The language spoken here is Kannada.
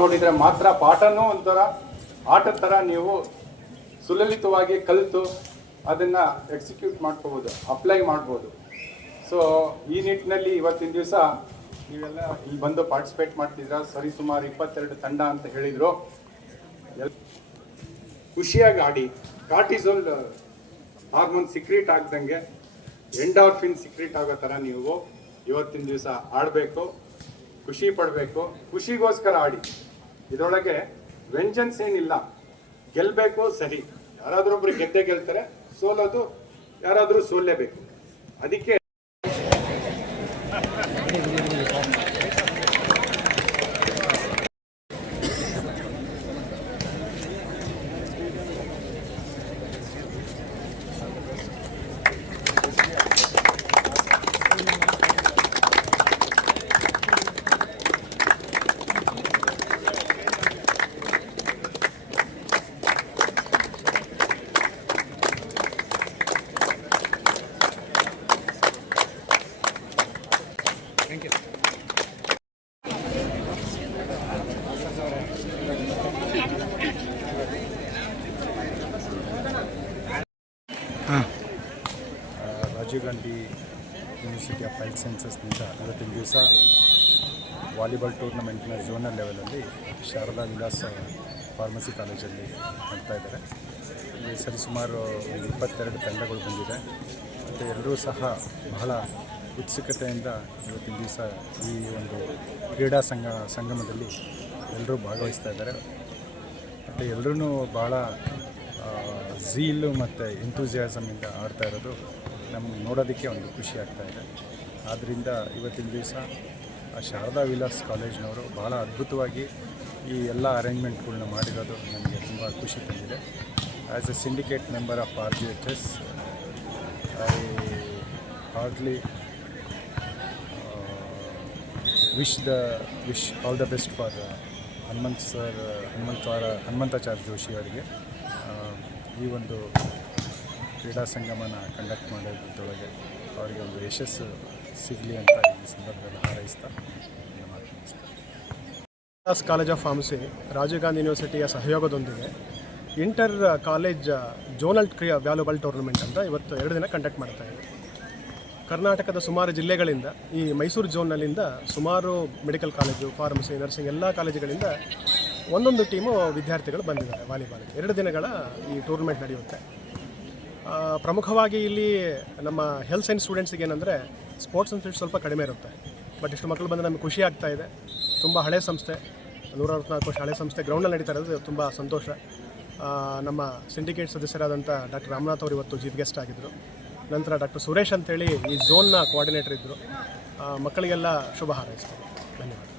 ನೋಡಿದರೆ ಮಾತ್ರ ಪಾಠನೂ ಒಂಥರ, ಆಟದ ಥರ ನೀವು ಸುಲಲಿತವಾಗಿ ಕಲಿತು ಅದನ್ನು ಎಕ್ಸಿಕ್ಯೂಟ್ ಮಾಡ್ಕೋಬೋದು ಅಪ್ಲೈ ಮಾಡ್ಬೋದು. ಸೊ ಈ ನಿಟ್ಟಿನಲ್ಲಿ ಇವತ್ತಿನ ದಿವಸ ನೀವೆಲ್ಲ ಇಲ್ಲಿ ಬಂದು ಪಾರ್ಟಿಸಿಪೇಟ್ ಮಾಡ್ತಿದ್ರ ಸರಿ, ಸುಮಾರು ಇಪ್ಪತ್ತೆರಡು ತಂಡ ಅಂತ ಹೇಳಿದರು. ಖುಷಿಯಾಗಿ ಆಡಿ. ಕಾರ್ಟಿಸೋಲ್ ಹಾರ್ಮೋನ್ ಸಿಕ್ರೀಟ್ ಆಗ್ದಂಗೆ ಎಂಡಾರ್ಫಿನ್ ಸಿಕ್ರೀಟ್ ಆಗೋ ಥರ ನೀವು ಇವತ್ತಿನ ದಿವಸ ಆಡಬೇಕು, ಖುಷಿ ಪಡಬೇಕು, ಖುಷಿಗೋಸ್ಕರ ಆಡಿ. ಇದರೊಳಗೆ ವೆಂಜನ್ಸ್ ಏನಿಲ್ಲ. ಗೆಲ್ಲಬೇಕು ಸರಿ. ಯಾರಾದರೂ ಒಬ್ರು ಗೆದ್ದೇ ಗೆಲ್ತಾರೆ ಸೋಲೋದು ಯಾರಾದರೂ ಸೋಲೇಬೇಕು ಅದಕ್ಕೆ Rajiv Gandhi university of health ಸೈನ್ಸಸ್ನಿಂದ ಇವತ್ತಿನ ದಿವಸ ವಾಲಿಬಾಲ್ ಟೂರ್ನಮೆಂಟ್ನ ಝೋನಲ್ ಲೆವೆಲಲ್ಲಿ ಶಾರದಾ ವಿಲಾಸ್ ಫಾರ್ಮಸಿ ಕಾಲೇಜಲ್ಲಿ ಮಾಡ್ತಾ ಇದ್ದಾರೆ. ಇಲ್ಲಿ ಸರಿಸುಮಾರು ಒಂದು ಇಪ್ಪತ್ತೆರಡು ತಂಡಗಳು ಬಂದಿದೆ. ಮತ್ತು ಎಲ್ಲರೂ ಸಹ ಬಹಳ ಉತ್ಸುಕತೆಯಿಂದ ಇವತ್ತಿನ ದಿವಸ ಈ ಒಂದು ಕ್ರೀಡಾ ಸಂಘ, ಸಂಗಮದಲ್ಲಿ ಎಲ್ಲರೂ ಭಾಗವಹಿಸ್ತಾ ಇದ್ದಾರೆ. ಮತ್ತು ಎಲ್ಲರೂ ಭಾಳ ಝೀಲು ಮತ್ತು ಎಂಥೂಸಿಯಾಸಮಿಂದ ಆಡ್ತಾ ಇರೋದು ನಮ್ಗೆ ನೋಡೋದಕ್ಕೆ ಒಂದು ಖುಷಿ ಆಗ್ತಾ ಇದೆ. ಆದ್ದರಿಂದ ಇವತ್ತಿನ ದಿವಸ ಆ ಶಾರದಾ ವಿಲಾಸ್ ಕಾಲೇಜ್ನವರು ಭಾಳ ಅದ್ಭುತವಾಗಿ ಈ ಎಲ್ಲ ಅರೇಂಜ್ಮೆಂಟ್ಗಳನ್ನ ಮಾಡಿರೋದು ನನಗೆ ತುಂಬ ಖುಷಿ ತಂದಿದೆ. As a syndicate member of R G H S I hardly wish the wish all the best for Hanumanth sir Hanumantha Hanumanthacharya Joshi ಅವರಿಗೆ. ಈ ಒಂದು ಕ್ರೀಡಾ ಸಂಗಮನ ಕಂಡಕ್ಟ್ ಮಾಡೋದ್ರೊಳಗೆ ಅವರಿಗೆ ಒಂದು ಯಶಸ್ಸು ಸಿಗಲಿ ಅಂತ ಈ ಸಂದರ್ಭದಲ್ಲಿ ಹಾರೈಸ್ತಾ. Das college of pharmacy Rajiv Gandhi ಯೂನಿವರ್ಸಿಟಿಯ ಸಹಯೋಗದೊಂದಿಗೆ ಇಂಟರ್ ಕಾಲೇಜ್ ಜೋನಲ್ ಕ್ರಿಯಾ ವ್ಯಾಲುಬಲ್ ಟೂರ್ನಮೆಂಟ್ ಅಂತ ಇವತ್ತು ಎರಡು ದಿನ ಕಂಡಕ್ಟ್ ಮಾಡ್ತಾ ಇದ್ದೀವಿ ಕರ್ನಾಟಕದ ಸುಮಾರು ಜಿಲ್ಲೆಗಳಿಂದ ಈ ಮೈಸೂರು ಝೋನ್ನಲ್ಲಿಂದ ಸುಮಾರು ಮೆಡಿಕಲ್ ಕಾಲೇಜು ಫಾರ್ಮಸಿ ನರ್ಸಿಂಗ್ ಎಲ್ಲ ಕಾಲೇಜುಗಳಿಂದ ಒಂದೊಂದು ಟೀಮು ವಿದ್ಯಾರ್ಥಿಗಳು ಬಂದಿದ್ದಾರೆ, ವಾಲಿಬಾಲ್ ಎರಡು ದಿನಗಳ ಈ ಟೂರ್ನಮೆಂಟ್ ನಡೆಯುತ್ತೆ. ಪ್ರಮುಖವಾಗಿ ಇಲ್ಲಿ ನಮ್ಮ ಹೆಲ್ತ್ ಸೈನ್ಸ್ ಸ್ಟೂಡೆಂಟ್ಸಿಗೆ ಏನಂದರೆ ಸ್ಪೋರ್ಟ್ಸ್ ಅಂತ ಸ್ವಲ್ಪ ಕಡಿಮೆ ಇರುತ್ತೆ. ಬಟ್ ಇಷ್ಟು ಮಕ್ಕಳು ಬಂದರೆ ನಮಗೆ ಖುಷಿ ಆಗ್ತಾ ಇದೆ. ತುಂಬ ಹಳೆ ಸಂಸ್ಥೆ ನೂರ ಅರವತ್ನಾಲ್ಕು ವರ್ಷ ಹಳೆ ಸಂಸ್ಥೆ ಗ್ರೌಂಡಲ್ಲಿ ನಡೀತಾ ಇರೋದು ತುಂಬ ಸಂತೋಷ. ನಮ್ಮ ಸಿಂಡಿಕೇಟ್ ಸದಸ್ಯರಾದಂಥ ಡಾಕ್ಟರ್ ರಾಮನಾಥ್ ಅವರು ಇವತ್ತು ಚೀಫ್ ಗೆಸ್ಟ್ ಆಗಿದ್ದರು ನಂತರ ಡಾಕ್ಟರ್ ಸುರೇಶ್ ಅಂತೇಳಿ ಈ ಝೋನ್ನ ಕೋಆರ್ಡಿನೇಟರ್ ಇದ್ದರು ಮಕ್ಕಳಿಗೆಲ್ಲ ಶುಭ ಹಾರೈಸ್ತಾರೆ. ಧನ್ಯವಾದ.